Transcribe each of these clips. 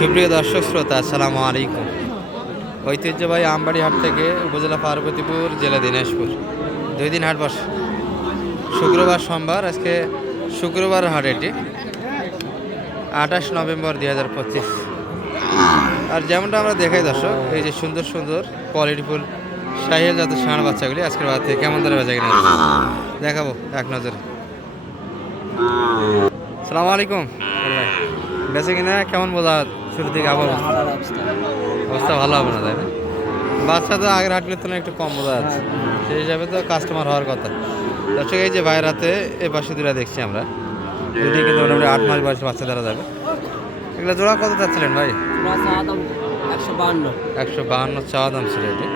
সুপ্রিয় দর্শক শ্রোতা, আসসালামু আলাইকুম। ঐতিহ্যবাহী আমবাড়ি হাট থেকে উপজেলা পার্বতীপুর, জেলা দিনাজপুর। দুই দিন হাট বসে। শুক্রবার সোমবার, আজকে শুক্রবার হাট এটি। আঠাশ নভেম্বর দুই হাজার পঁচিশ। আর যেমনটা আমরা দেখাই দর্শক, এই যে সুন্দর সুন্দর কোয়ালিটিফুল শাহিয়াল জাতের ষাঁড় বাচ্চাগুলি আজকের বাদ থেকে কেমন ধরে বেচা কিনা দেখাবো, এক নজরে। সালাম আলাইকুম। বেঁচে কিনা কেমন বোঝা শুরু থেকে আবহাওয়া অবস্থা? ভালো। হবে না তাই না? বাচ্চা তো আগের হাটগুলোর তুলনায় একটু কম বোঝা যাচ্ছে। সেই হিসাবে তো কাস্টমার হওয়ার কথা। দর্শক এই যে বাইরাতে এ পাশে দুটা দেখছি আমরা। দুটি কিন্তু মোটামুটি আট মাস বয়সে বাচ্চা দ্বারা যাবে। এগুলো জোড়া কত চাচ্ছিলেন ভাই? একশো বাহান্ন। একশো বাহান্ন চাওয়া দাম ছিল এটি।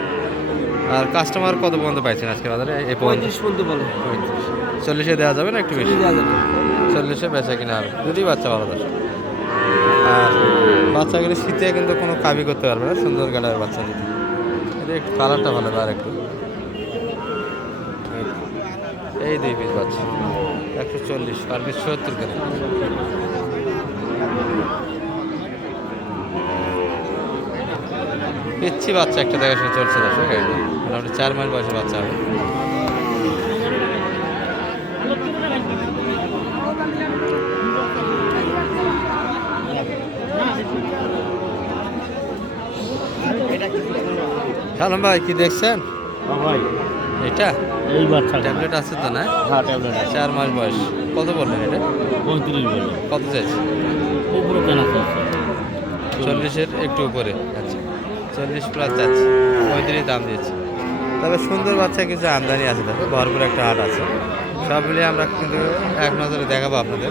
আর কাস্টমার কত পর্যন্ত পাইছেন আজকে বাজারে? এই পঁয়ত্রিশ পর্যন্ত বলে। পঁয়ত্রিশ। চল্লিশে দেওয়া যাবে না একটু বেশি? দেওয়া যাবে। চল্লিশে বেচা কিনা হবে। দুটি বাচ্চা ভালো দশ আর বাচ্চাগুলি শীতে কিন্তু কোনো কাবি করতে পারবে না সুন্দর গালার বাচ্চা এটা একটু কালারটা ভালো আর একটু। এই দুই পিস বাচ্চা। একশো চল্লিশ আর পিস সত্তর করে। পিচ্ছি বাচ্চা একটা দেখাশোনা চলছে দর্শক। মোটামুটি চার মাস বয়সের বাচ্চা হবে। সালাম ভাই কি দেখছেন? ভাই। এটা? এই বাচ্চা ট্যাবলেট আছে তো না? হ্যাঁ ট্যাবলেট আছে। চার মাস বয়স। কত বললেন এটা? পঁয়ত্রিশ বলে। কত চাইছে? উপরে কেনা চল্লিশের একটু উপরে। আচ্ছা। চল্লিশ প্লাস যাচ্ছে পঁয়ত্রিশ দাম দিয়েছে। তবে সুন্দর বাচ্চা কিছু আমদানি আছে দেখো। ভরপুর একটা হাট আছে। সব মিলিয়ে আমরা কিন্তু এক নজরে দেখাবো আপনাদের।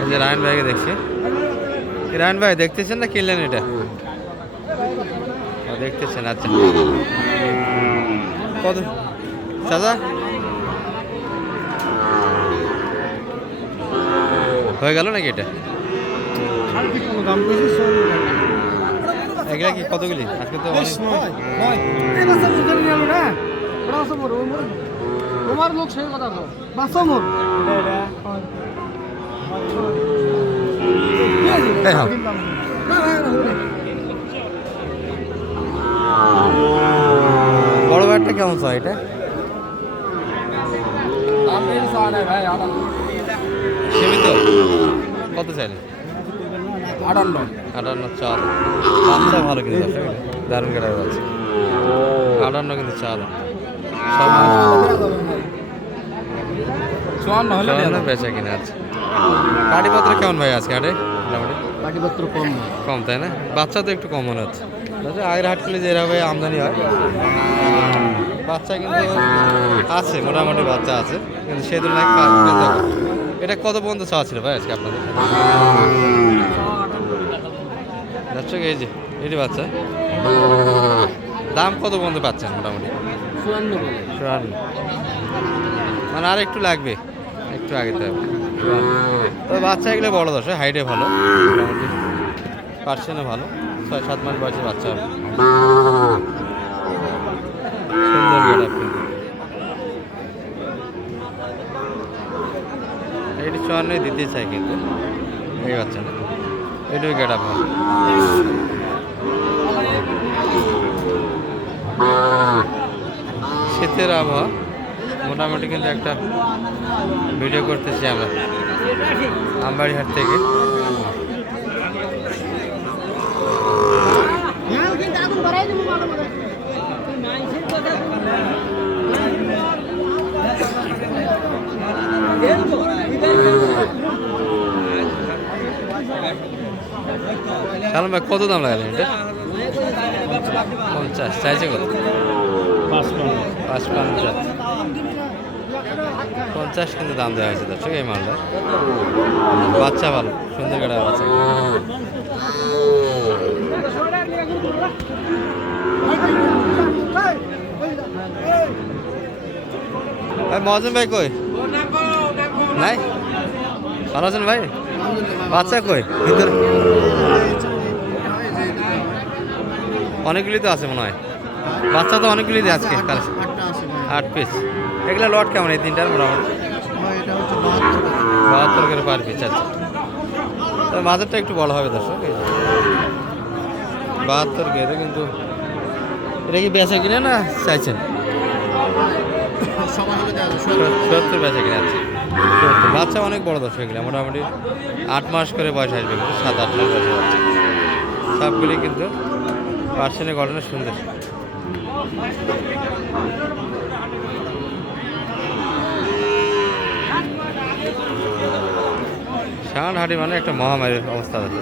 এই যে রায়ন ভাইকে দেখছি। রায়ন ভাই দেখতেছেন না কিনলেন এটা? দেখতেছেন আচ্ছা। কত? চাচা? হয়ে গেল নাকি এটা? এগুলা কি কতগুলি? আজকে তো অনেক তোমার লোক সেই কথা তো। বাসা মোর এই হাও। ব্যাটটা কেমন চাই এটা? সীমিত? কত চাইলে? আটান্ন। আটান্ন চাল। বাচ্চা ভালো কিন্তু দর্শক এটা। দারুণ কেটার বাচ্চা আটান্ন কিন্তু চাল। সব চুয়ান্ন হলে চুয়ান্ন বেচা কিনা আছে কাটিপত্র কেমন ভাই আজকে হাটে? মোটামুটি? কম। কম তাই না? বাচ্চা তো একটু কম মনে হচ্ছে। তাহলে আগের হাটগুলি যেভাবে আমদানি হয়। বাচ্চা কিন্তু আছে, মোটামুটি বাচ্চা আছে, কিন্তু সেই তুলনায় কা- এটা কত পর্যন্ত চাওয়া ছিল ভাই আজকে আপনাদের? দর্শক এই যে এটি বাচ্চা? দাম কত পর্যন্ত পাচ্ছেন মোটামুটি? মানে আর একটু লাগবে, একটু আগে তবে বাচ্চা এগুলো বড় দশ হাইটে ভালো, মোটামুটি। পার্সেন্টও ভালো, ছয়, সাত মাস বয়সে বাচ্চা হবে সুন্দর গেট কিন্তু এটি দিতে চাই কিন্তু। এই যাচ্ছে না এটাই গেট আপ শীতের আবহাওয়া। মোটামুটি কিন্তু একটা ভিডিও করতেছি আমরা। আমবাড়িহাট থেকে। সালাম ভাই, কত দাম লাগালেন এটা? পঞ্চাশ, চাইছে কত? পাঁচ পঞ্চাশ কিন্তু দাম দেওয়া হয়েছে দর্শক, এই মালটা। বাচ্চা ভালো, সুন্দর কাটার বাচ্চা। ভাই, মহাজন ভাই কই? নাই? ভালো আছেন ভাই? বাচ্চা কই? ভিতরে। অনেকগুলি তো আছে মনে হয়। বাচ্চা তো অনেকগুলি দিয়ে আজকে কাল। আট পিস এগুলো লট কেমন এই তিনটার মোটামুটি? বাহাত্তর করে। পার পিস আচ্ছা। তবে মাঝেরটা একটু বড় হবে দর্শক। বাহাত্তর কে কিন্তু এটা কি বেচা কিনে না চাইছেন? সত্তর। বেচা কিনে আছে বাচ্চা অনেক বড় দর্শক এগুলো মোটামুটি আট মাস করে বয়স আসবে কিন্তু সাত আট মাস বয়স সবগুলি কিন্তু পার্সেন্টের ঘটনা সুন্দর সাঁড় হাঁটি মানে একটা মহামারীর অবস্থা। আছে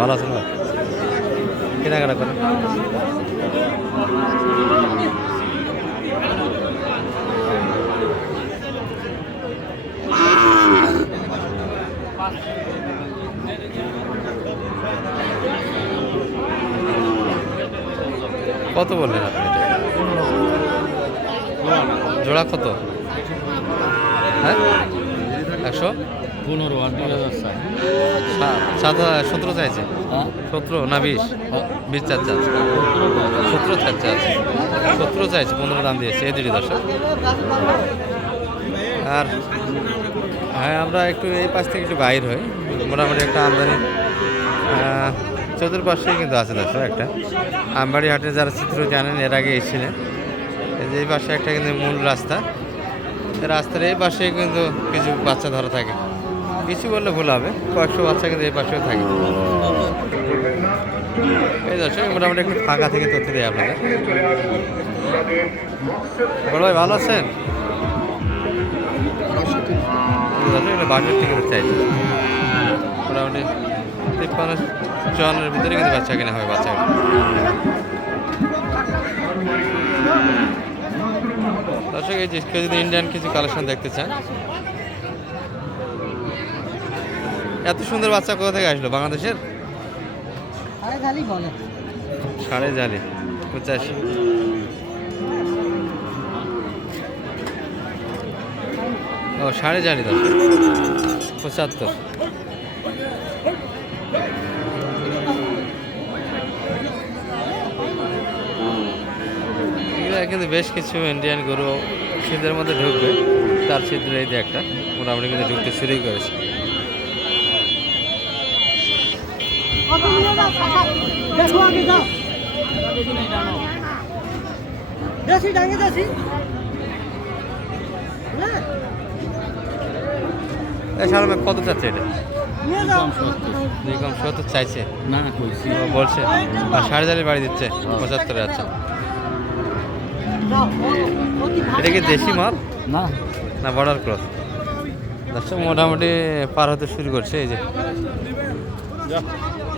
ভালো আছেন? কেনাকাটা করেন? কত বললেন আপনি? জোড়া কত? হ্যাঁ? একশো? পনেরো আর দুই হাজার সাত সতেরো চাইছে? হ্যাঁ। সতেরো না বিশ? বিশ চার চাচ্ছে সতেরো চার চার। সতেরো চাইছে পনেরো দাম দিয়েছে। এই দুটি দর্শক। আর হ্যাঁ আমরা একটু এই পাশ থেকে একটু বাইর হই। মোটামুটি একটা আমদানি আহ, চতুর্পাশেই কিন্তু আছে দর্শক একটা। আমবাড়ি হাটে যারা চিত্র জানেন এর আগে এসেছিলেন। এই পাশে একটা কিন্তু মূল রাস্তা। রাস্তার এই পাশে কিন্তু কিছু বাচ্চা ধরা থাকে। কিছু বললে ভুল হবে কয়েকশো বাচ্চা কিন্তু এই পাশেও থাকে। এই দর্শক মোটামুটি একটু ফাঁকা থেকে তথ্য দেয় আপনাদের। বড় ভাই ভালো আছেন? এটা বাজেট থেকে চাইছে মোটামুটি তিপ্পান্ন চুয়ান্নের ভিতরে কিন্তু বাচ্চা কেনা হবে বাচ্চা দর্শক এই যে যদি ইন্ডিয়ান কিছু কালেকশন দেখতে চান এত সুন্দর বাচ্চা কোথা থেকে আসলো? বাংলাদেশের? সাড়ে জালি পঁচাশি। ও, সাড়ে জালি দশ পঁচাত্তর। কিন্তু বেশ কিছু ইন্ডিয়ান গরু শীতের মধ্যে ঢুকবে। তার ছিদ্র এই একটা। মোটামুটি কিন্তু ঢুকতে শুরুই করেছে। দেখো আগে যাও সালামে কত চাচ্ছে এটা? দুই কম সত্তর চাইছে। না কইছি। বলছে আর সাড়ে চারের বাড়ি দিচ্ছে পঁচাত্তরে আচ্ছা। এটা কি দেশি মাল? না। না বর্ডার ক্রস দর্শক মোটামুটি পার হতে শুরু করছে এই যে।